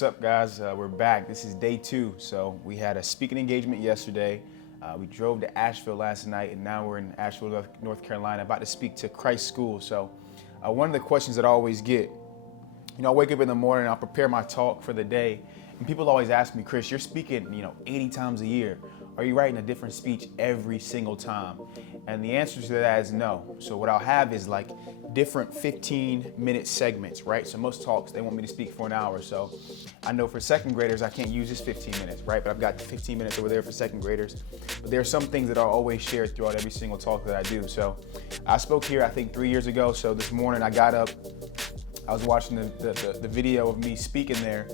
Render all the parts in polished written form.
What's up, guys? We're back. This is day 2. So we had a speaking engagement yesterday. We drove to Asheville last night, and now we're in Asheville, North Carolina, about to speak to Christ School. So one of the questions that I always get, I wake up in the morning, I'll prepare my talk for the day, and people always ask me, Chris, you're speaking, 80 times a year. Are you writing a different speech every single time? And the answer to that is no. So what I'll have is like different 15-minute segments, right? So most talks, they want me to speak for an hour. So I know for second graders, I can't use this 15 minutes, right? But I've got the 15 minutes over there for second graders. But there are some things that I'll always share throughout every single talk that I do. So I spoke here, I think 3 years ago. So this morning I got up, I was watching the video of me speaking there,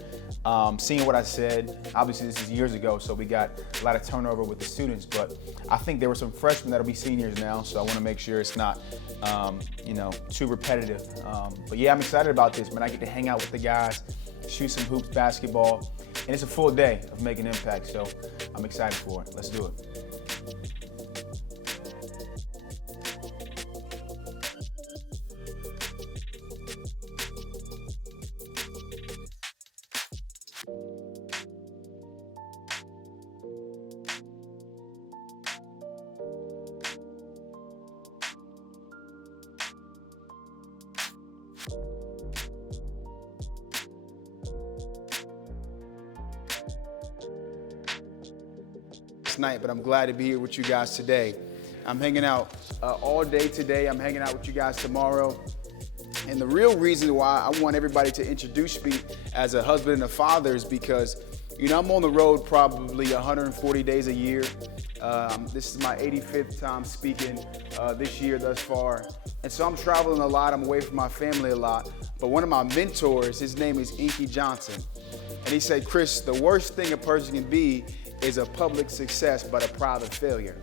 seeing what I said. Obviously this is years ago, so we got a lot of turnover with the students, but I think there were some freshmen that'll be seniors now, so I want to make sure it's not, too repetitive. But yeah, I'm excited about this, man. I get to hang out with the guys, shoot some hoops, basketball, and it's a full day of making impact, so I'm excited for it. Let's do it. Night, but I'm glad to be here with you guys today. I'm hanging out all day today. I'm hanging out with you guys tomorrow. And the real reason why I want everybody to introduce me as a husband and a father is because, I'm on the road probably 140 days a year. This is my 85th time speaking this year thus far. And so I'm traveling a lot. I'm away from my family a lot. But one of my mentors, his name is Inky Johnson. And he said, Chris, the worst thing a person can be is a public success, but a private failure.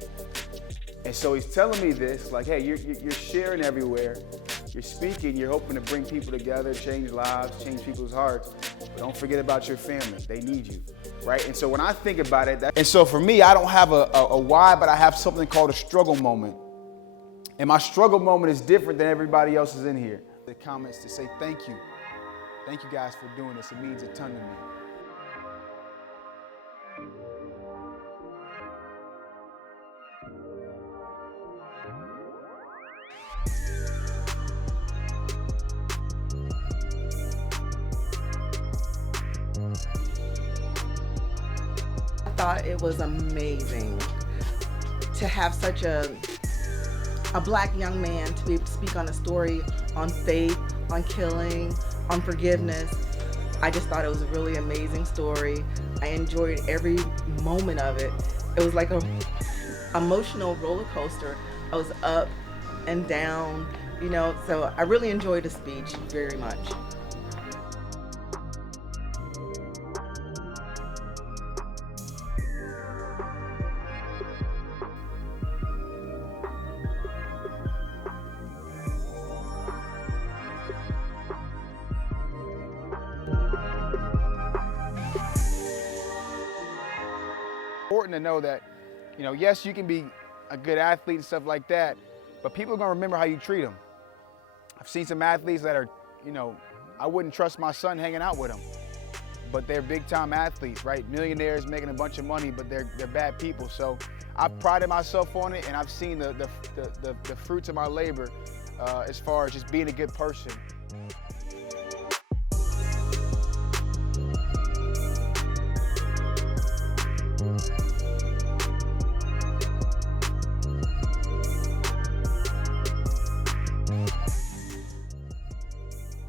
And so he's telling me this, like, hey, you're sharing everywhere. You're speaking, you're hoping to bring people together, change lives, change people's hearts. But don't forget about your family. They need you, right? And so when I think about it, and so for me, I don't have a why, but I have something called a struggle moment. And my struggle moment is different than everybody else's in here. The comments to say thank you. Thank you guys for doing this. It means a ton to me. Thought it was amazing to have such a black young man to be able to speak on a story on faith, on killing, on forgiveness. I just thought it was a really amazing story. I enjoyed every moment of it. It was like a emotional roller coaster. I was up and down, so I really enjoyed the speech very much. Important to know that, yes, you can be a good athlete and stuff like that, but people are going to remember how you treat them. I've seen some athletes that are, I wouldn't trust my son hanging out with them, but they're big time athletes, right? Millionaires making a bunch of money, but they're bad people. So I've prided myself on it, and I've seen the fruits of my labor as far as just being a good person.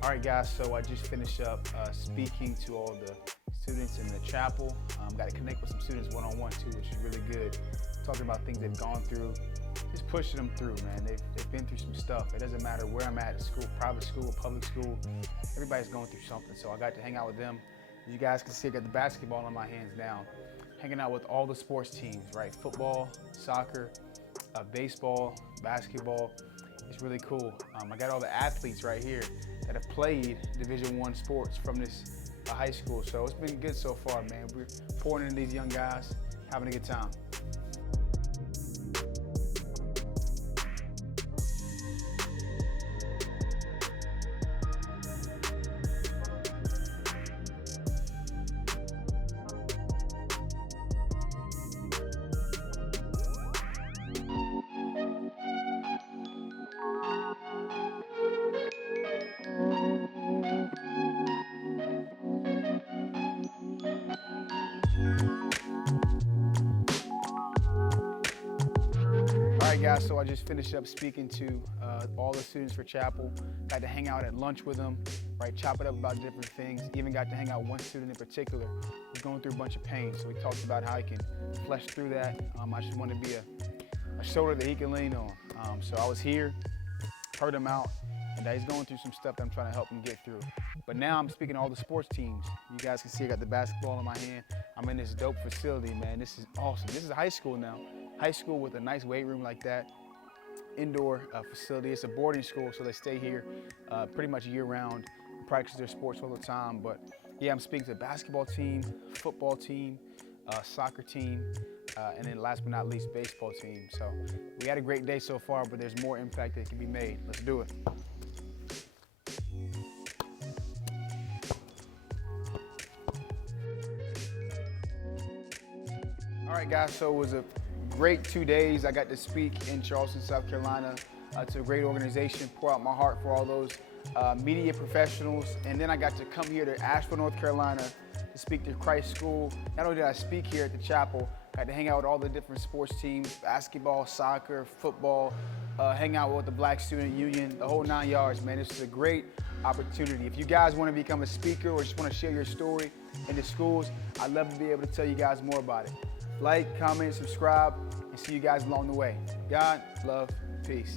All right, guys, so I just finished up speaking to all the students in the chapel. Got to connect with some students one-on-one too, which is really good. Talking about things they've gone through, just pushing them through, man. They've been through some stuff. It doesn't matter where I'm at school, private school, public school, everybody's going through something. So I got to hang out with them. As you guys can see, I got the basketball in my hands now. Hanging out with all the sports teams, right? Football, soccer, baseball, basketball. It's really cool. I got all the athletes right here that have played Division I sports from this high school. So it's been good so far, man. We're pouring into these young guys, having a good time. All right, guys, so I just finished up speaking to all the students for chapel. Got to hang out at lunch with them, right, chop it up about different things. Even got to hang out with one student in particular who's going through a bunch of pain. So we talked about how he can flesh through that. I just want to be a shoulder that he can lean on. So I was here, heard him out, and he's going through some stuff that I'm trying to help him get through. But now I'm speaking to all the sports teams. You guys can see I got the basketball in my hand. I'm in this dope facility, man. This is awesome. This is high school now. High school with a nice weight room like that. Indoor facility. It's a boarding school, so they stay here pretty much year round, practice their sports all the time. But yeah, I'm speaking to the basketball team, football team, soccer team, and then last but not least, baseball team. So we had a great day so far, but there's more impact that can be made. Let's do it. All right, guys, so it was a great 2 days. I got to speak in Charleston, South Carolina to a great organization, pour out my heart for all those media professionals. And then I got to come here to Asheville, North Carolina to speak to Christ School. Not only did I speak here at the chapel, I got to hang out with all the different sports teams, basketball, soccer, football, hang out with the Black Student Union, the whole 9 yards, man. This is a great opportunity. If you guys want to become a speaker or just want to share your story in the schools, I'd love to be able to tell you guys more about it. Like, comment, subscribe, and see you guys along the way. God, love, peace.